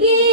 Biggie.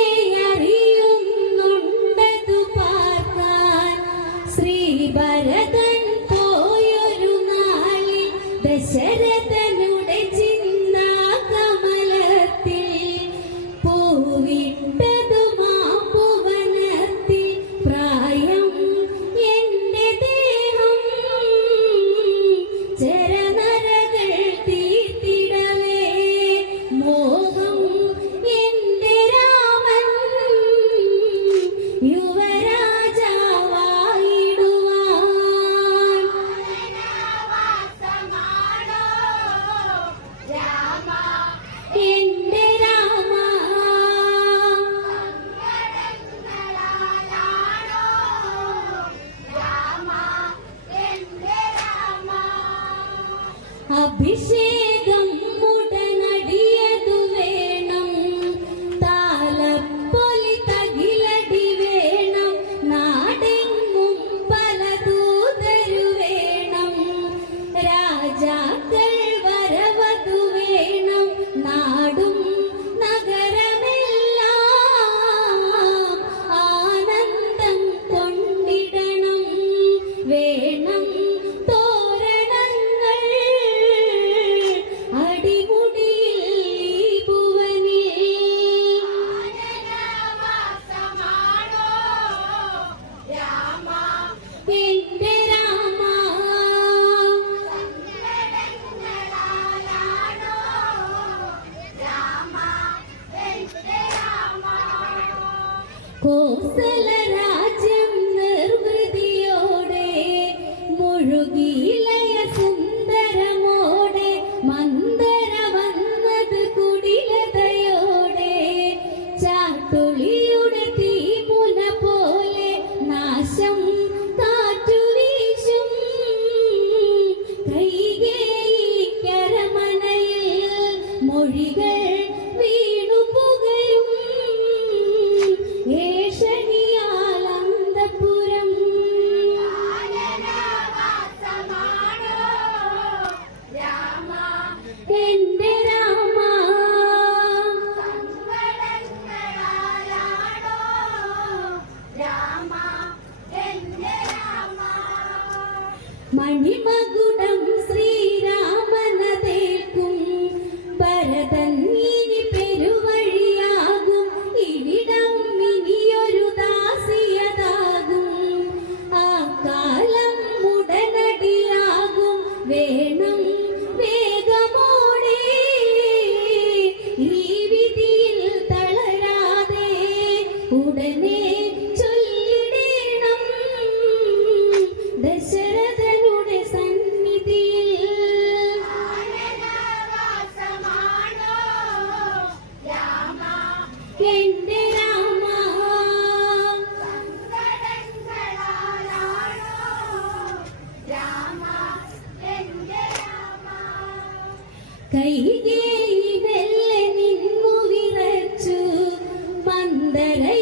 മന്ദരയുടെ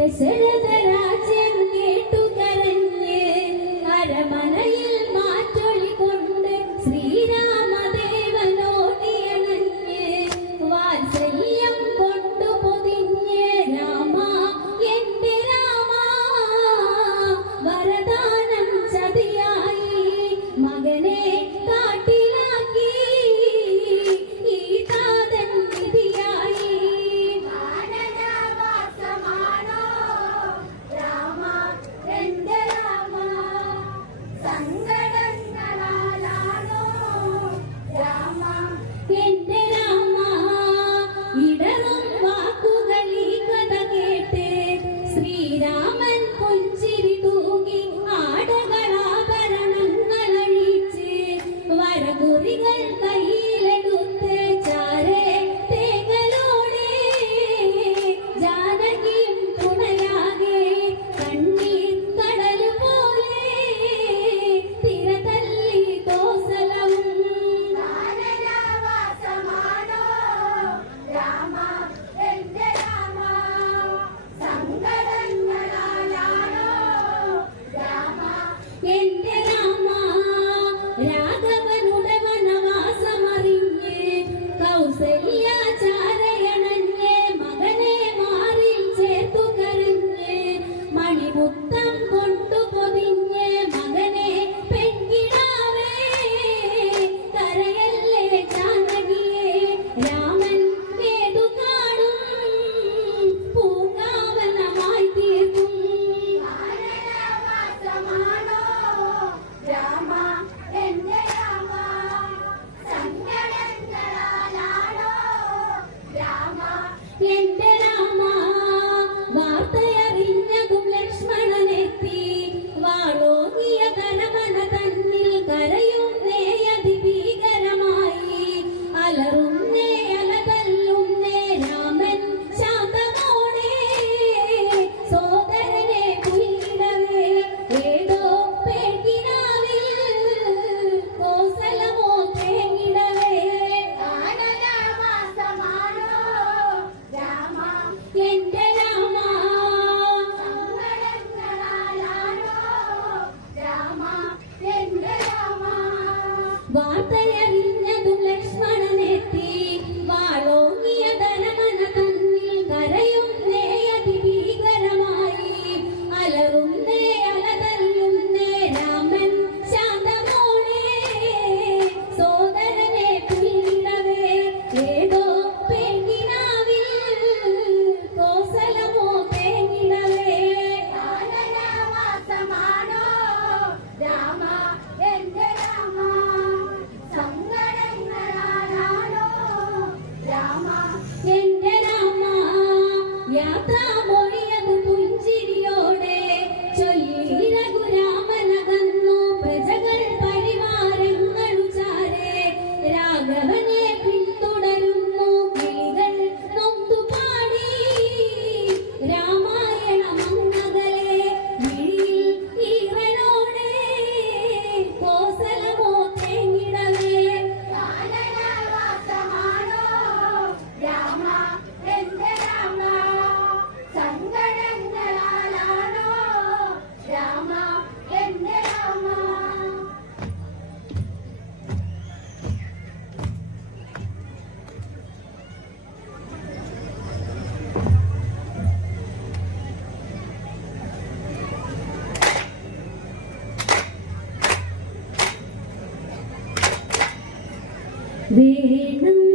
te celebramos. Vinam